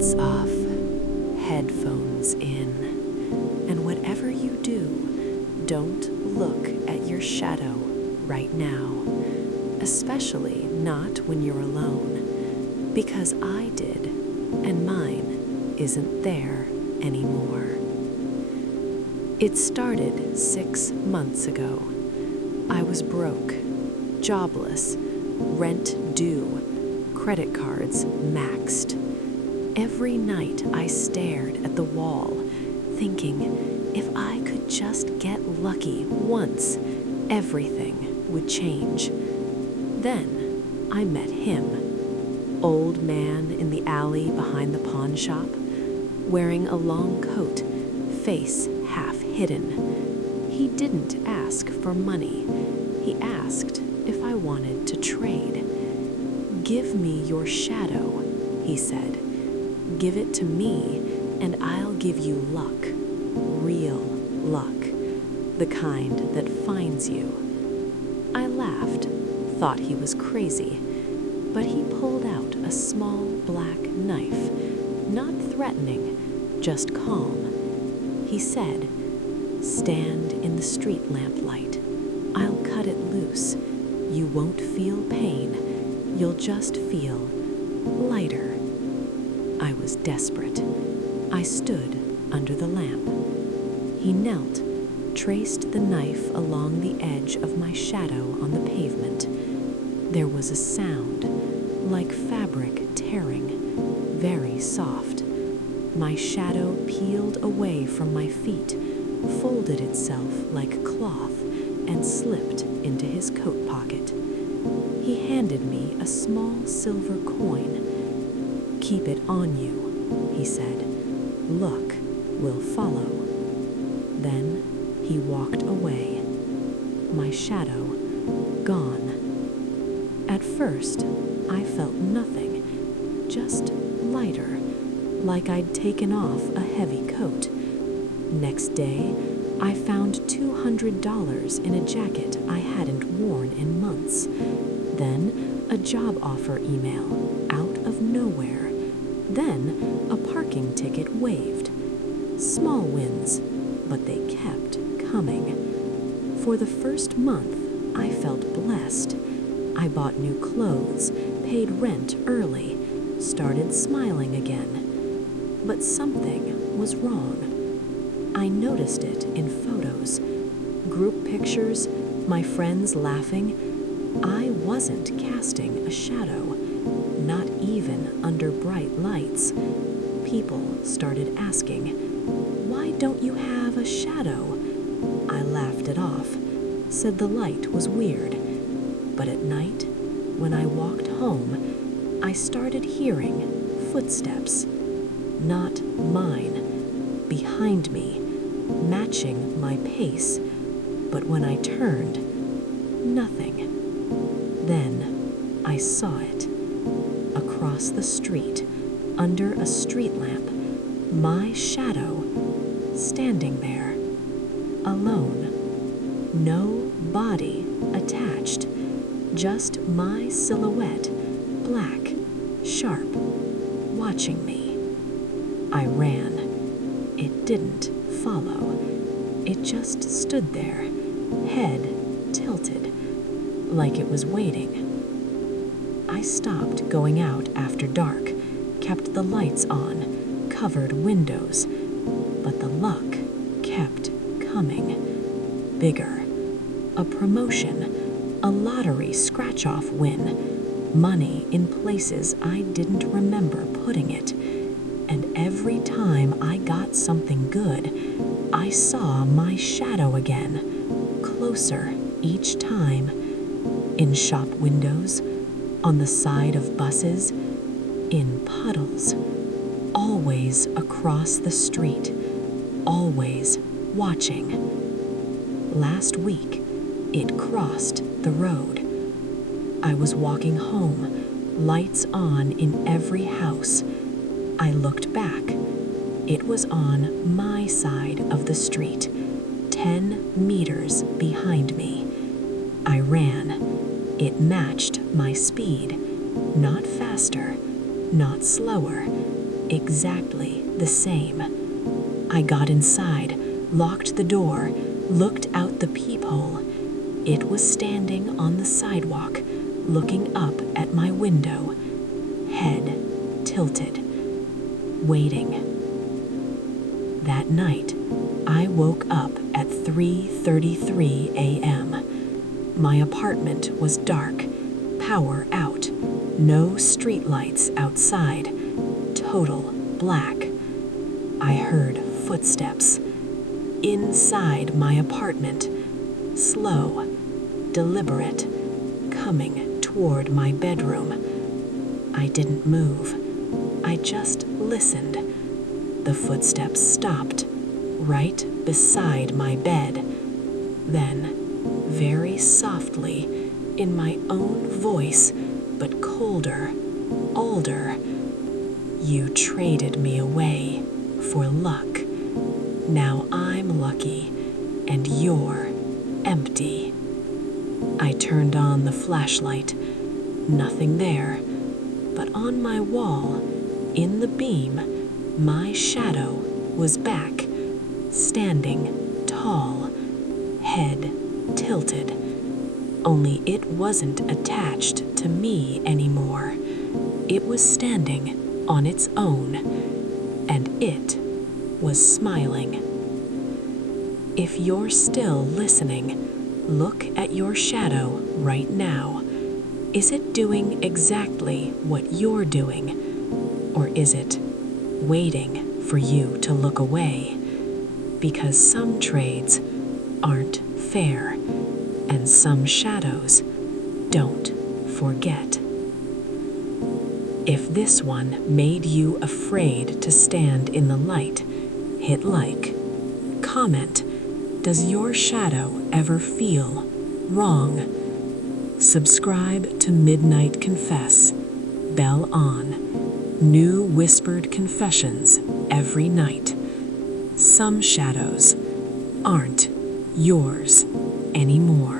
Lights off, headphones in, and whatever you do, don't look at your shadow right now, especially not when you're alone, because I did, and mine isn't there anymore. It started 6 months ago. I was broke, jobless, rent due, credit cards maxed. Every night I stared at the wall, thinking if I could just get lucky once, everything would change. Then I met him, old man in the alley behind the pawn shop, wearing a long coat, face half hidden. He didn't ask for money. He asked if I wanted to trade. "Give me your shadow," he said. "Give it to me, and I'll give you luck, real luck, the kind that finds you." I laughed, thought he was crazy, but he pulled out a small black knife, not threatening, just calm. He said, "Stand in the street lamp light. I'll cut it loose. You won't feel pain. You'll just feel lighter." I was desperate. I stood under the lamp. He knelt, traced the knife along the edge of my shadow on the pavement. There was a sound, like fabric tearing, very soft. My shadow peeled away from my feet, folded itself like cloth, and slipped into his coat pocket. He handed me a small silver coin. "Keep it on you," he said. "Luck will follow." Then he walked away. My shadow gone. At first, I felt nothing, just lighter, like I'd taken off a heavy coat. Next day, I found $200 in a jacket I hadn't worn in months. Then a job offer email out of nowhere. Then a parking ticket waived. Small wins, but they kept coming. For the first month, I felt blessed. I bought new clothes, paid rent early, started smiling again. But something was wrong. I noticed it in photos, group pictures, my friends laughing. I wasn't casting a shadow, not even under bright lights. People started asking, "Why don't you have a shadow?" I laughed it off, said the light was weird. But at night, when I walked home, I started hearing footsteps, not mine, behind me, matching my pace. But when I turned, nothing. Then I saw it. Across the street, under a street lamp, my shadow, standing there, alone. No body attached, just my silhouette, black, sharp, watching me. I ran. It didn't follow. It just stood there, head tilted, like it was waiting. I stopped going out after dark, kept the lights on, covered windows, but the luck kept coming. Bigger. A promotion, a lottery scratch-off win, money in places I didn't remember putting it. And every time I got something good, I saw my shadow again, closer each time. In shop windows, on the side of buses, in puddles, always across the street, always watching. Last week, it crossed the road. I was walking home, lights on in every house. I looked back. It was on my side of the street, 10 meters behind me. I ran. It matched my speed, not faster, not slower, exactly the same. I got inside, locked the door, looked out the peephole. It was standing on the sidewalk, looking up at my window, head tilted, waiting. That night, I woke up at 3:33 a.m. My apartment was dark, power out, no streetlights outside, total black. I heard footsteps inside my apartment, slow, deliberate, coming toward my bedroom. I didn't move. I just listened. The footsteps stopped right beside my bed. Then, very softly, in my own voice, but colder, older, "You traded me away for luck. Now I'm lucky, and you're empty." I turned on the flashlight. Nothing there, but on my wall, in the beam, my shadow was back, standing tall, head tilted. Only it wasn't attached to me anymore. It was standing on its own, and it was smiling. If you're still listening, look at your shadow right now. Is it doing exactly what you're doing? Or is it waiting for you to look away? Because some trades aren't fair, and some shadows don't forget. If this one made you afraid to stand in the light, hit like. Comment, does your shadow ever feel wrong? Subscribe to Midnight Confess. Bell on. New whispered confessions every night. Some shadows aren't yours anymore.